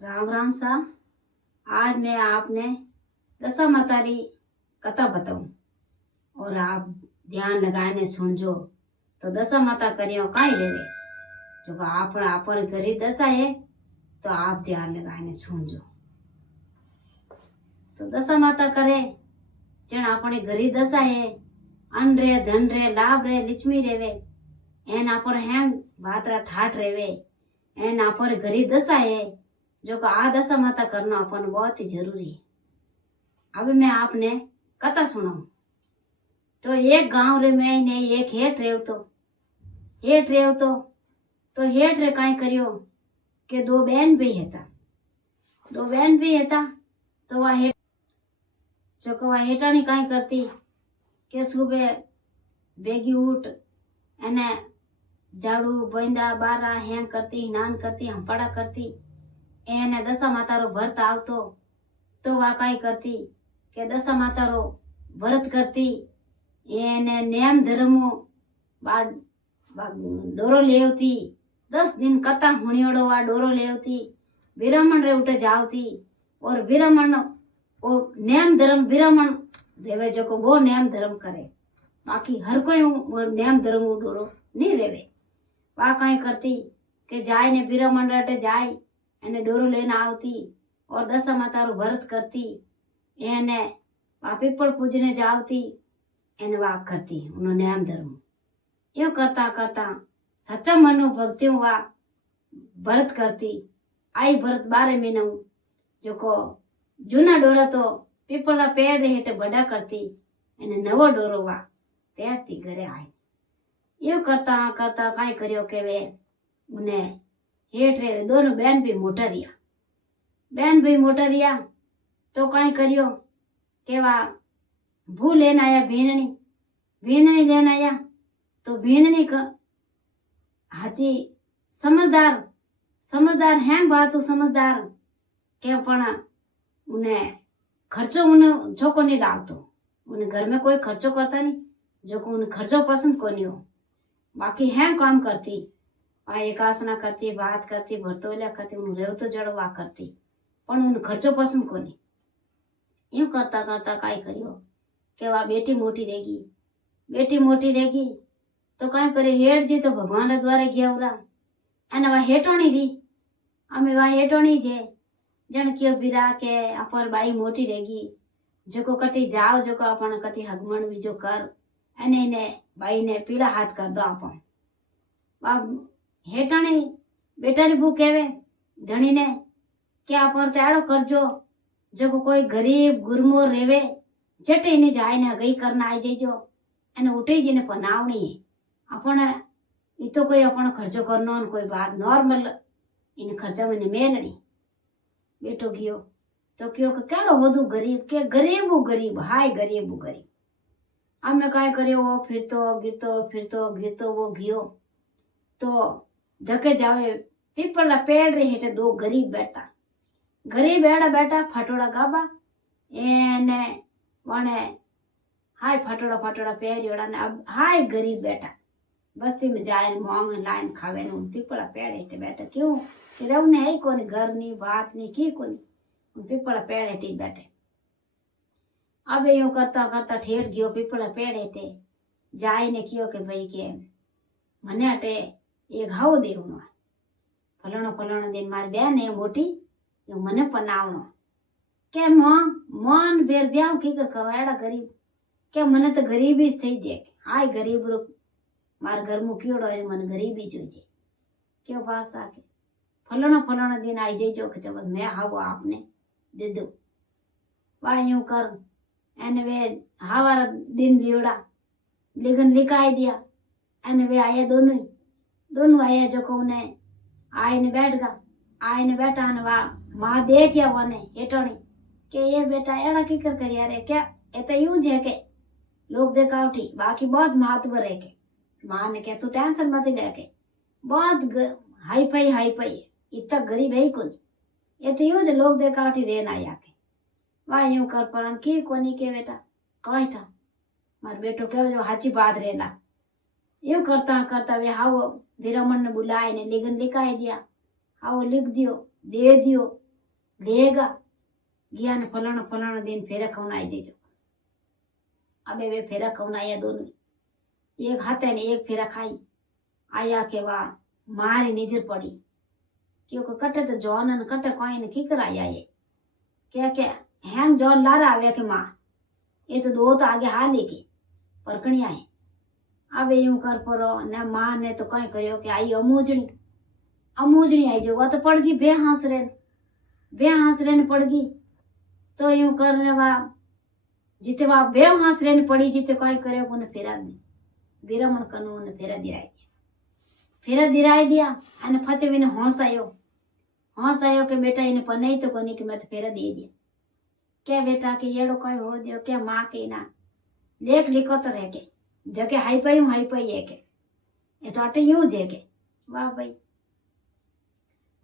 राम राम सा। आज मैं आपने दशा माता री कथा बताऊं और आप ध्यान लगाने सुनजो। तो दशा माता करियो काई रेवे जो आपण घरी दशा है तो आप ध्यान लगाने सुनजो। तो दशा माता करे जण अपनी घरी दशा है अन्न रे धन रे लाभ रे लिचमी रेवे एन आपण हैंग भातरा ठाठ रेवे एन आपण घरी दशा है जो कि आ दशा माता करना अपन बहुत ही जरूरी है। अभी मैं आपने कथा सुनाऊं। तो एक गांव रे में ने एक हेठ रेवतो तो हेठ रे काई करियो के दो बहन भी हेता तो वह हेठ जो कि वह हेठाणी काई करती के सुबह बेगी उठ एने झाड़ू बंदा बारा हैंग करती स्नान करती हंपाड़ा करती एने दशा मातारो भरत आवतो तो वा काई करती के दशा मातारो व्रत करती एने नियम धर्मो डोरो लेवती 10 दिन कथा हुणियोड़ो वा डोरो लेवती विरामण रे उठे जावती और विरामण ओ नियम धर्म विरामण रेवे जो को वो नियम धर्म करे बाकी हर कोई वो नियम धर्म डोरो नहीं रेवे। वा काई करती के जाय ने विरामण रे जाय एने डोरो लेने आवती और दशा मातारो व्रत करती एने वा पीपल पूजने जावती एने वा करती उनो नियम धर्म यो करता करता सच्चा मनो भक्ति वा व्रत करती आई व्रत 12 महीना जो को जूना डोरा तो पीपला पेड़ रे हेठे बड़ा करती एने नवो डोरो वा पेरती घरे आई। यो करता करता काई करियो के वे उन्हें हेठ रे दोनों बहन भी मोटा रिया तो काई करियो के वा भू लेन आया भीननी लेन आया तो भीननी का हाची समझदार हैं बात तो समझदार के पण उन्हें खर्चो उन्हें जो को नहीं डालतो उन्हें घर में कोई खर्चो करता नहीं जो को उन्हें खर्चो पसंद को नहीं हो बाकी हैं काम करती एकासना करती बात करती भरतोलिया करती उन रेव तो जड़वा करती पण उन खर्चो पसंद को नहीं। यूं करता करता काई करियो के वा बेटी मोटी रहेगी तो काई करे हेठ जी तो भगवान रे द्वारे गया उरा अने वा हेटोणी री अमे वा हेटोणी जे जण कियो बिरा के अपर बाई मोटी रहेगी जो कटी जाओ जो अपन कटी हगमण बीजो कर अने ने बाई ने पीड़ा हाथ कर दो अपन वा हेटाणी बेटारी बू केवे धणी ने क्या पर त्याड़ो करजो जो कोई गरीब गुरमो रेवे जटे ने जाय ने गई करना आई जेजो अने उठे जी ने पनावणी अपन ई तो कोई अपन खर्चो करनो कोई बात नॉर्मल इन खर्चा में मेलणी बेटो गयो तो क्यों के केड़ो वधु गरीब के गरीब हाय गरीब अमे काय कर्यो वो गिरतो वो गयो तो धके जावे पीपला पेड़ रे हेठे दो गरीब बैठा फटोड़ा गाबा एने वने हाय फटोड़ा पेरियोड़ा ने अब हाय गरीब बैठा बस्ती में जाए मोंग लाइन खावे ने पीपला पेड़ हेठे बैठा क्यों कि रवने है कोनी घर नी बात नी की कोनी पीपला पेड़ हेठे बैठे। अब यूं करता करता ठेठ गयो पीपला पेड़ हेठे जाय ने कियो के भाई के मने हटे एक हाव देवनो फलाणो दिन मारी बेन है मोटी जो मने पनावनो के मन बेर ब्याह की कर एड़ा गरीब के मने तो गरीबी सही जे हाय गरीब रो मार घर मुकियोड़ो है मन गरीबी जोजे क्यों पास आके फलाणो दिन आई जेजो के जब मैं हाव आपने दे दो वा यूं कर एने वे हावारा दिन लियोड़ा लिगन लिखाई दिया एने वे आया दोनों आया जो को उन्हें आए ने बैठा ने वा माँ देख या वो ने हेटोनी के ये बेटा एड़ा की कर करिया रे क्या ये तो यूं जे के लोग देखा उठी बाकी बहुत महत्व रहे के माँ ने क्या तू टेंशन मत ले के बहुत हाई फाई इतना गरीब है ही कोनी ये तो यूं जे लोग देखा उठी रेन आया के वा यूं कर परन की कोनी के बेटा कहीं था मार बेटो के जो हाची बात रेला यूं करता करता वे हाव विरामण ने बुलाए ने लिगन लिखाई दिया हाव लिख दियो दे दियो लेगा गया ने फलाना फलाना दिन फेरा खाना आई जीजो। अबे वे फेरा खाना आया दोनों, एक हाथे ने एक फेरा खाई आया के वा मारी नजर पड़ी क्योंकि कटे तो जॉन ने कटे कोई ने की कराया ये क्या हैंग जॉन लारा आवे के माँ ये तो दो तो आगे हाल लेके परकणी आए। अब यूं कर परो ने माँ ने तो कई करियो कि आई अमूजनी आई जो वह तो पड़ गई बे हंस रेन पड़ गई। तो यूं करने वा जीते वा बे हंस रेन पड़ी जीते कई करे उन्हें फेरा दी विरमण कनु उन्हें फेरा दिराई दिया अने फचे विने हंस आयो के बेटा इने पनई तो कोनी कि मैं तो फेरा दे दिया क्या बेटा के येड़ो कई हो दियो क्या माँ के ना लेख लिखो तो रह के जगे हाई पाई है के ये तो अटे यूं जे के वाह भाई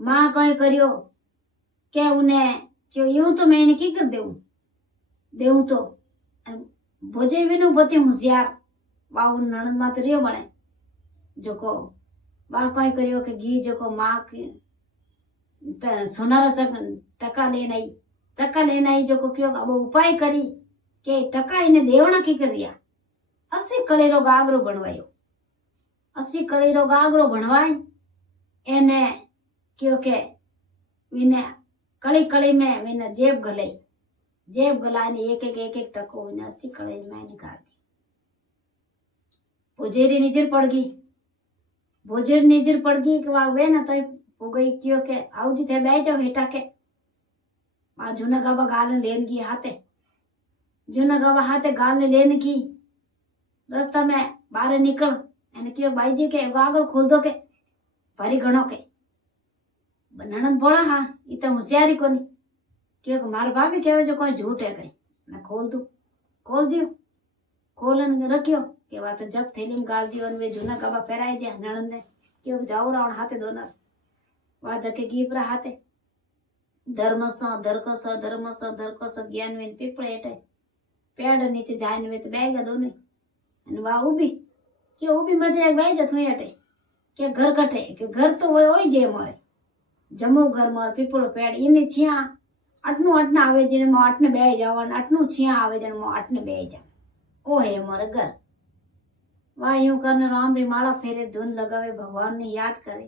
माँ कई करियो क्या उन्हें जो यूं तो मैं इन्हें की कर देऊ तो भोजे विनु बती होशियार वाह उन ननद मात रियो बने जो को वाह कई करियो के घी जो को माँ की सोनारा टका लेना आई जो को क्यों अब उपाय करी के टका इन्हें देवना की कर रिया 80 कलेरो गागरो बनवाय एने क्योंकि विने कड़ी में विने जेब गलाई ने एक टको विने 80 कड़ी में निकाल दी। भोजेरी निजर पड़ गई कि वाह वे ना तो हो गई क्योंकि आओ जी थे बैठ जाओ हेटा के वहां जूना गाबा गाल लेन की गाल लेन की रास्ता में बाहर निकल एने क्यों भाई जी के गागर खोल दो के भारी घणो के ननद बोला हाँ ये तो होशियारी कोनी क्योंकि मार भाभी कहे जो कोई झूठ है कहीं मैं खोल दियो खोलन रखियो के बात जब थैली में गाल दियो वे जूना गाबा पहराई दिया ननद ने क्योंकि जाओ रावण हाथे दोनर वहां धके गीपरा हाथे धरको ज्ञान में पीपळे हेठे पेड़ नीचे जाने वे तो बैगा दोनों अने वाह उभी क्यों उभी मथे बैठ जा थोई हटे के घर कटे के घर तो वो जे मोरे जमो घर मोर पीपळो पेड़ इने छिया अटने आवे जने मो अटने बैठ जाव अटनु छिया आवे जने मो अटने बैठ जा ओ है मोरे घर। वाह यूं करने राम री माला फेरे धुन लगावे भगवान ने याद करे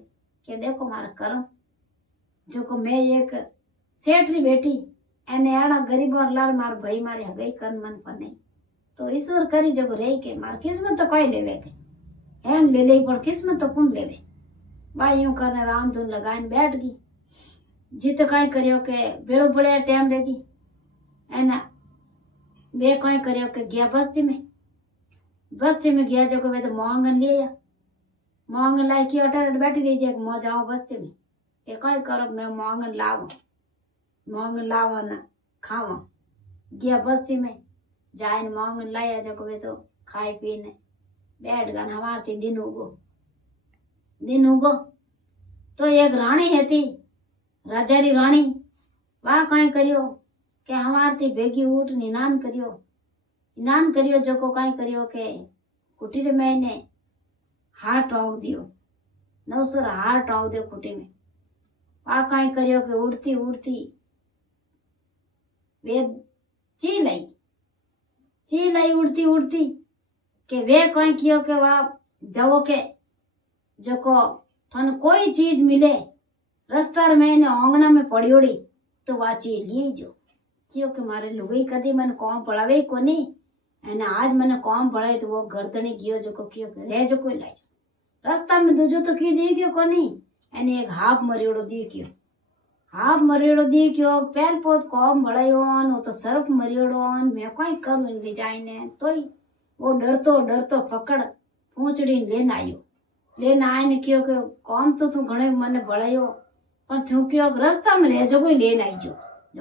के देखो मारा कर्म जो को मैं एक सेठ री बेटी एने आना गरीब और लाल मार भाई मारे हगई कन मन पने तो ईश्वर करी जगो रे के मार किस्मत तो कोई लेवे के हैंग ले पर किस्मत तो कौन लेवे। भाई यूं करने राम धुन लगाइन बैठ गई जीत कई करियो के बेड़ो बड़े टाइम रेगी एना वे कई करियो के गया बस्ती में गया जो को वे तो मोंगन लिया मोंगन लाई की अटर बैठी रही जे मो जाओ बस्ती में के कई करो मैं मोंगन लाव ना खाव गया बस्ती में जाइन मोंगन लाया जो को वे तो खाई पीने बैठ गन हमारे दिन उगो तो एक रानी है राजारी रानी वाह कई करियो के हमारे भेगी उठ निनान करियो जो को कई करियो के कुटीर में ने हार टोक दियो नवसर हार टोक दियो कुटी में वाह कई करियो के उड़ती वे ची लाई उड़ती के वे कई कियो के वाह जाओ के जो को थन कोई चीज मिले रस्ता में ने आंगना में पड़ियोड़ी तो वा चीज ली जो क्योंकि मारे लुगई कदी मन कौम पड़ावे कोनी एने आज मने कौम पड़ाए तो वो गर्दनी गियो जो को क्यों रह जो कोई लाई रास्ता में दूजो तो की दी क्यों कोनी एने एक हाफ मरियोड़ो दी क्यों पैर पोत कौम बढ़ायो वो तो सर्फ मरियोड़ो मैं कोई करूं ले जाइने तोई वो डरतो पकड़ पूंछड़ी लेन आए ने क्यों के कौम तो तू घणे मने बढ़ायो पर थू क्यों रास्ता में रह जो कोई लेन आई जो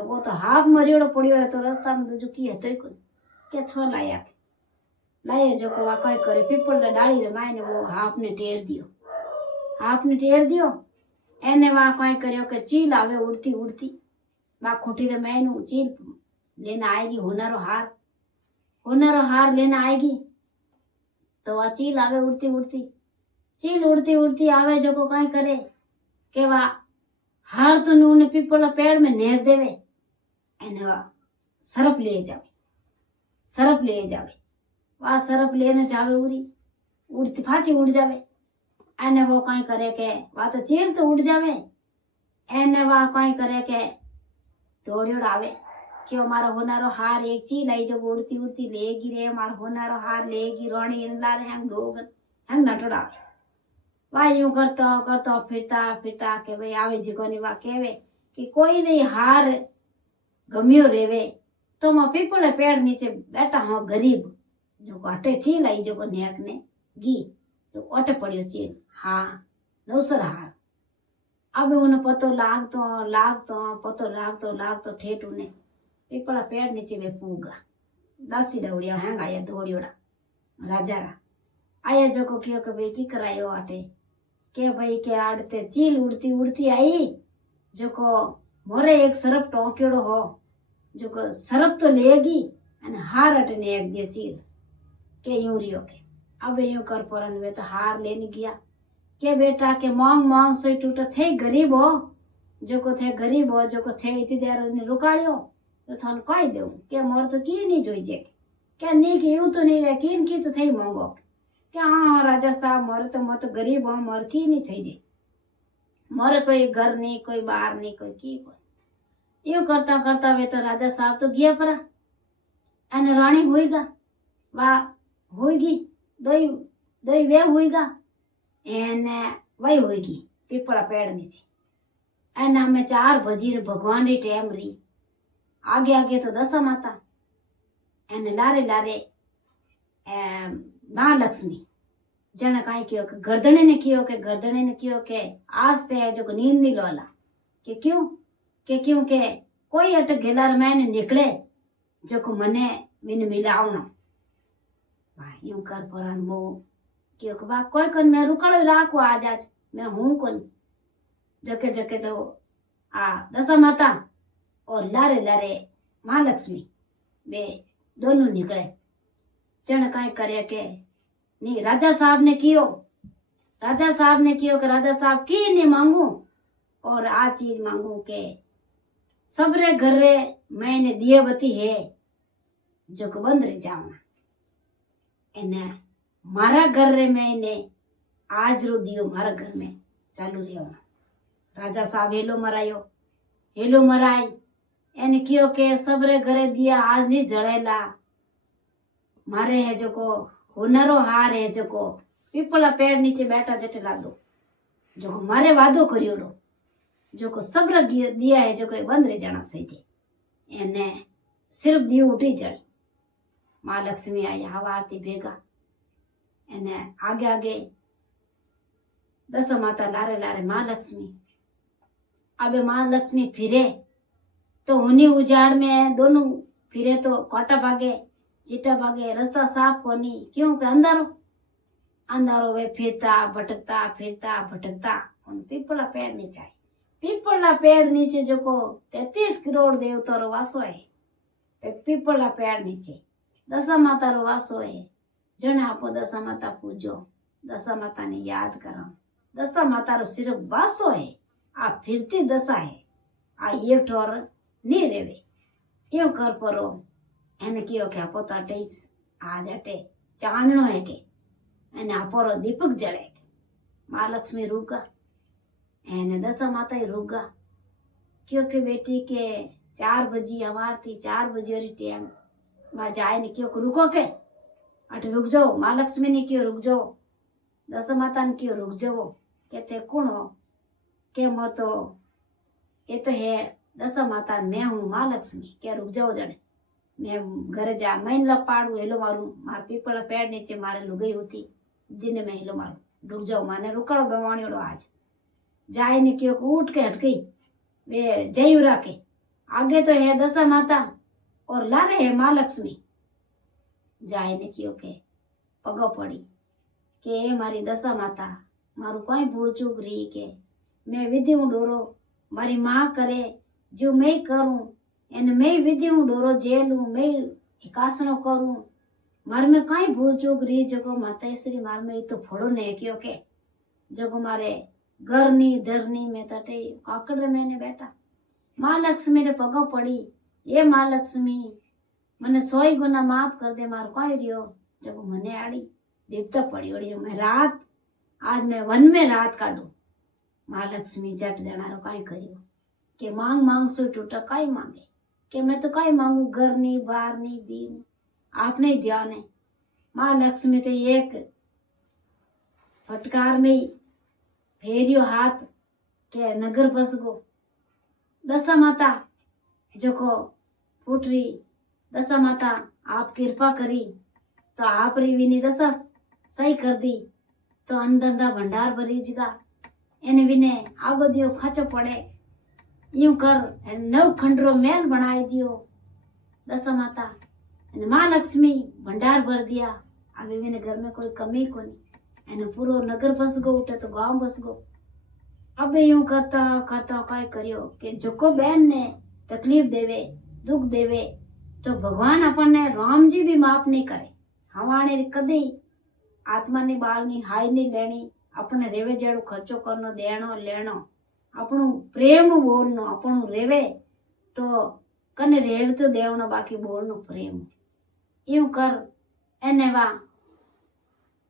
वो तो हाफ मरियोड़ो पड़ियो है तो रास्ता में दूजो की है तो कोई क्या छो लाया जो को वा कोई करे पीपल दा डाली रे मायने वो हाफ ने टेर दियो एने वा कोई करियो के चील आवे उड़ती वा खूटी रे मैनू चील लेना आएगी हुनरो हार लेना आएगी तो वा चील आवे उड़ती आवे जो को कई करे के वा हार तो नूने पीपल पेड़ में नेक देवे एने वा सरप ले जावे, सरप ले जावे, वा सरप लेने जावे उड़ी उड़ती फाची उड़ जावे। एने वो कई करे के वा तो चील तो उड़ जावे, एने वा कई करे के दौड़ियोड़ आवे कि हमारा होनारो हार एक चील आई जो उड़ती उड़ती लेगी रे, हमारा होनारो हार लेगी रोणी इन ला रे हम लोग हम नटड़ावे। वा यूं करता करता फिरता फिरता के भाई आवे जिकोनी वा केवे कि कोई नहीं हार गम्यो रेवे तो मैं पीपल पेड़ नीचे बैठा हूँ गरीब जो अटे चील आई जो नेक ने गी जो अटे पड़ियो चील हाँ नौसर हार। अब उन्हें पतो लागतो ठेठ उन्हें पीपला पेड़ नीचे वे पूगा दासी दौड़िया हैंग आया दौड़ियोड़ा राजा रा आया जो को क्यों के की करायो आटे के भाई के आड़ते चील उड़ती उड़ती आई जो को मोरे एक सरप टोक्योड़ो हो जो को सरप तो लेगी अने हार अटे ने एक दिया चील के यूं रियो के अब यूं कर परन वे तो हार लेने गया के बेटा के मांग मांग से टूटा थे गरीब हो जो को थे इतनी देर ने रुकाड़ियो तो थान कही देऊ के मोर तो की नहीं जोई जे क्या नहीं कि यूं तो नहीं रहे किन की तो थे मांगो क्या हाँ राजा साहब मोर तो गरीब हो मोर की नहीं चाहिए मोर कोई घर नहीं कोई बाहर नहीं कोई की कोई यूं करता करता वे तो राजा साहब तो गया परा एने रानी हुईगा वा हुईगी दोई दोई वे हुईगा एने वही होगी पीपड़ा पेड़ नीचे एने हमें 4 बजी भगवान री टेम री आगे आगे तो दशा माता एने लारे लारे मां लक्ष्मी जने काई कियो के गर्दने ने कियो के आज ते जो नींद नहीं लोला के क्यों के कोई अट गेलार मैंने निकले जो को मने मिन मिलावनो भाई यूं कर परन मो क्यों बा कोई कन मैं रुकड़ो राखो आज मैं हूं कौन जके जके तो आ दशा माता और लारे लारे महालक्ष्मी वे दोनों निकले जन काई करे के नहीं राजा साहब ने कियो कि राजा साहब की नहीं मांगू और आ चीज मांगू के सबरे घरे मैंने दियवती है जो को बंद रह जाऊंगा एने मारा घर रे मैंने आज रो दियो मारा घर में चालू रहो। राजा साहब हेलो मराई एने कियो के सबरे घरे दिया आज नहीं जड़ेला मारे है जो को हुनरो हार है जो को पीपला पेड़ नीचे बैठा जटे ला दो जो को मारे वादो करियोड़ो जो को सबरा दिया है जो को बंद रह जाना सही थे एने सिर्फ दियो उठी जड़ी माँ लक्ष्मी आई हवा आरती भेगा एने आगे आगे दशा माता लारे लारे माँ लक्ष्मी अबे माँ लक्ष्मी फिरे तो उन्हीं उजाड़ में दोनों फिरे तो कोटा भागे जीटा भागे रास्ता साफ कोनी क्यों के अंधारो वे फिरता भटकता उन पीपला पेड़ नीचे जो को 33 करोड़ देवता रो वासो है पीपला पेड़ नीचे दशा माता रो वासो है जने आपो दशा माता पूजो दशा माता ने याद करो दशा माता रो सिर्फ वासो है आ फिरती दशा है आ ये ठोर नहीं रेवे यो कर परो एने कियो के आपो ताटेस आज अटे चांदनो है के एने आपोरो दीपक जड़े माँ लक्ष्मी रुका एने दशा माता ही रुका क्योंकि बेटी के 4 बजी हमारी 4 बजे री टाइम माँ जाए ने क्यों रुको के अटे रुक जाओ माँ लक्ष्मी ने क्यों रुक जाओ दशा माता ने क्यों रुक जाओ कहते कौन हो के मो तो ये तो है दशा माता मैं हूँ माँ लक्ष्मी क्या रुक जाओ जड़े मैं घरे जा मैं लपाड़ू हेलो मारू मार पीपल पेड़ नीचे मारे लुगई होती जिन्हें मैं हेलो मारू रुक जाओ माने रुकड़ो बवाणियोड़ो आज जाए ने क्यों उठ के हट गई वे जय राके आगे तो है दशा माता और लारे है माँ लक्ष्मी जाए ने क्यों के पगो पड़ी के मारी दशा माता मारू कोई भूल चूक रही के मैं विधि हूँ डोरो मारी माँ करे जो मैं करूं एने मैं विधि हूँ डोरो जेलू मैं हिकासनो करूं मार में कई भूल चूक रही जो माता श्री मार में तो फोड़ो ने क्यों के जो मारे घरनी धरनी में तटे काकड़ मैंने बैठा माँ लक्ष्मी रे पगो पड़ी ये माँ लक्ष्मी मने 100 गुना माफ कर दे मारो कोई रियो जब मने आड़ी बिपता पड़ी ओड़ी मैं रात आज मैं वन में रात काटू माँ लक्ष्मी जट देनारो काई करियो के मांग मांग सो टूटा काई मांगे के मैं तो काई मांगू घर नी बार नी बीन आपने ही ध्यान है माँ लक्ष्मी तो एक फटकार में ही फेरियो हाथ के नगर बस गो दशा माता जो को फूटरी दशा माता आप कृपा करी तो आप री विनी दशा सही कर दी तो अंदर भंडार भरी जगा एने विने आगो दियो खाचो पड़े यूं कर 9 खंडरो महल बनाई दियो दशा माता माँ लक्ष्मी भंडार भर दिया अभी विने घर में कोई कमी को नहीं एने पूरो नगर बस गो उठे तो गांव बस गो अब यूं करता करता काय करियो कि जोको बहन ने तकलीफ देवे दुख देवे तो भगवान अपने राम जी भी माफ नहीं करे हवाने कदी आत्मा ने बाल नी हाय नहीं लेनी अपने रेवे जेड़ो खर्चो करनो देनो लेनो अपनु प्रेम बोलनो अपनु रेवे तो कने रेव तो देवनो बाकी बोलनो प्रेम यूं कर एने वा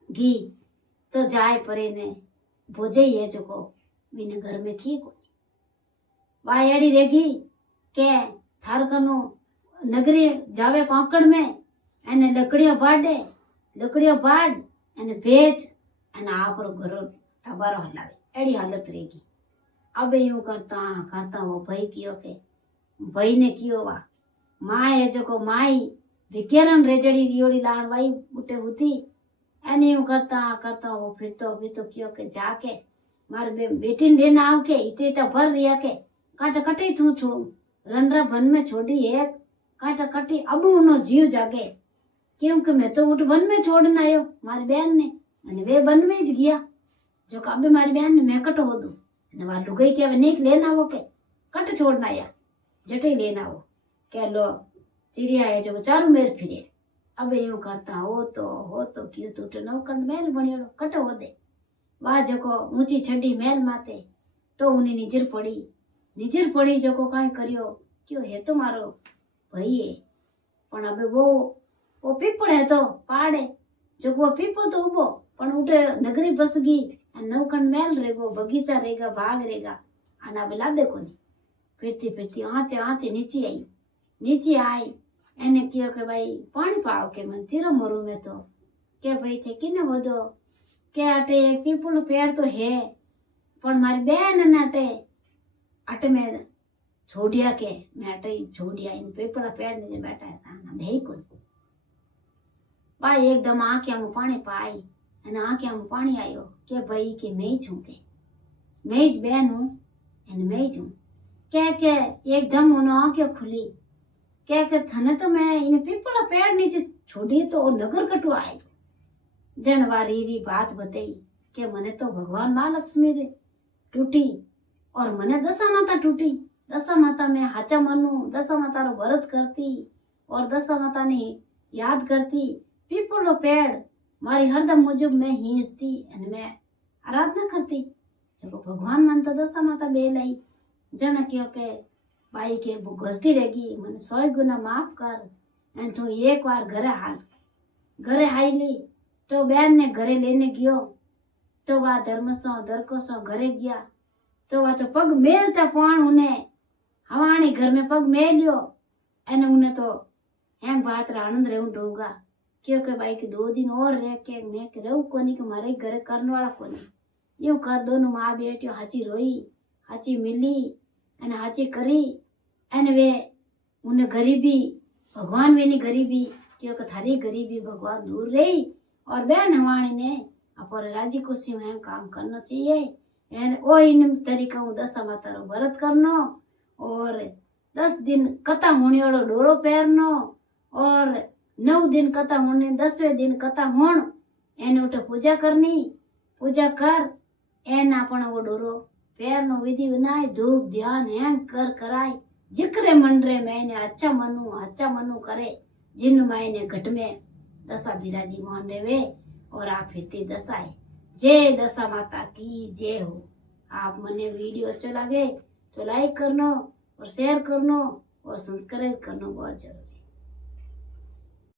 घी तो जाय परे ने भोजे ये जोको बिने घर में की कोनी वायड़ी रेगी के थार कनो नगरी जावे कांकड़ में एने लकड़ियों बाड़ एने बेच एने आपरो घरो टबारो हलावे एड़ी हालत रहेगी अब यूं करता करता वो भाई कियो के भाई ने कियो वा माँ है जो माई विकेरन रेजड़ी रियोड़ी लाण वाई उठे हुती एने यूं करता करता वो फिर तो कियो के जाके मारे बेटी ने लेना आव के इते तो भर रिया के काटा कटी थू छु रंडरा वन में छोड़ी एक काटा कटी अब उनो जीव जागे क्योंकि मैं तो उठ वन में छोड़ना आयो मारी बहन ने अने वे वन में ज गया जो काबे मारी बहन ने मैं कट हो दू अने वार लुगाई के वे नेक लेना वो के कट छोड़ना आया जटे लेना वो के लो चिड़िया है जो चारू मेर फिरे अब यूं करता हो तो क्यों टूटे नौकंड मेल बनियो कट हो दे वा जको ऊंची छड़ी मेल माते तो उन्हें निजर पड़ी जको काई करियो क्यों है तो मारो भाई है पण अबे वो पीपल है तो पहाड़ है जो वो पीपल तो उबो पण उठे नगरी बस गई नौकंड मेल रहेगो बगीचा रहेगा बाग रहेगा आना बेला देखो नहीं फिरती आंचे नीचे आई एने कियो के भाई पानी पाओ के मन तीरो मोरू में तो के भाई थे किने बोदो के अटे एक पीपल पेड़ तो है पण मारी बहन ने अटे में छोड़िया के मैं अटे छोड़िया इन पीपल पेड़ ने बैठा है ना भाई को भाई एकदम आंखें में पानी पाई अने आंखें में पानी आयो के भाई के मैं छू के मैं ज बहन हूं एने मैं ज हूं के एकदम उन आंखें खुली के थने तो मैं इन पीपल पेड़ नीचे छोड़ी तो नगर कटु आई जनवारी री बात बताई के मने तो भगवान माँ लक्ष्मी रे टूटी और मने दशा माता टूटी दशा माता में हाचा मनू दशा माता रो व्रत करती और दशा माता ने याद करती पीपल रो पेड़ मारी हरदम मुजुब में हींचती और मैं आराधना करती जब भगवान मन तो दशा माता बेलाई जन क्यों के भाई के वो गलती रहेगी मन 100 गुना माफ कर एन तू एक बार घरे हाईली तो बहन ने घरे लेने गयो तो वह दरको सो घरे गया तो वह तो पग मेलता पान उन्हें हवानी घर में पग मेलियो एने उन्हें तो एम बात रा आनंद रहू डूगा क्योंकि भाई के 2 दिन और रह के मैं रहू कोनी के मारे घरे करने वाला कोनी यूं कर दोनों माँ बेटियो हाची रोई हाची मिली एने हाची करी एने वे उन्हें गरीबी भगवान वे नहीं गरीबी क्योंकि थारी गरीबी भगवान दूर रही और बहन हवाणी ने अपन राजी खुशी में काम करना चाहिए एन ओ इन तरीका हूँ दशा माता रो व्रत करनो और 10 दिन कथा होने वालो डोरो पहरनो और 9 दिन कथा होने 10वें दिन कथा होण एने उठे पूजा करनी पूजा कर एन अपन वो डोरो पैरनो विधि बनाए धूप ध्यान हैंग कर कराय जिक्रे मंडरे मैंने अच्छा मनु करे जिन मायने घट में दशा बिराजी मान रेवे और आप फिरती दशा है जय दशा माता की जय हो। आप मने वीडियो अच्छा लगे तो लाइक करना और शेयर करना और सब्सक्राइब करना बहुत जरूरी है।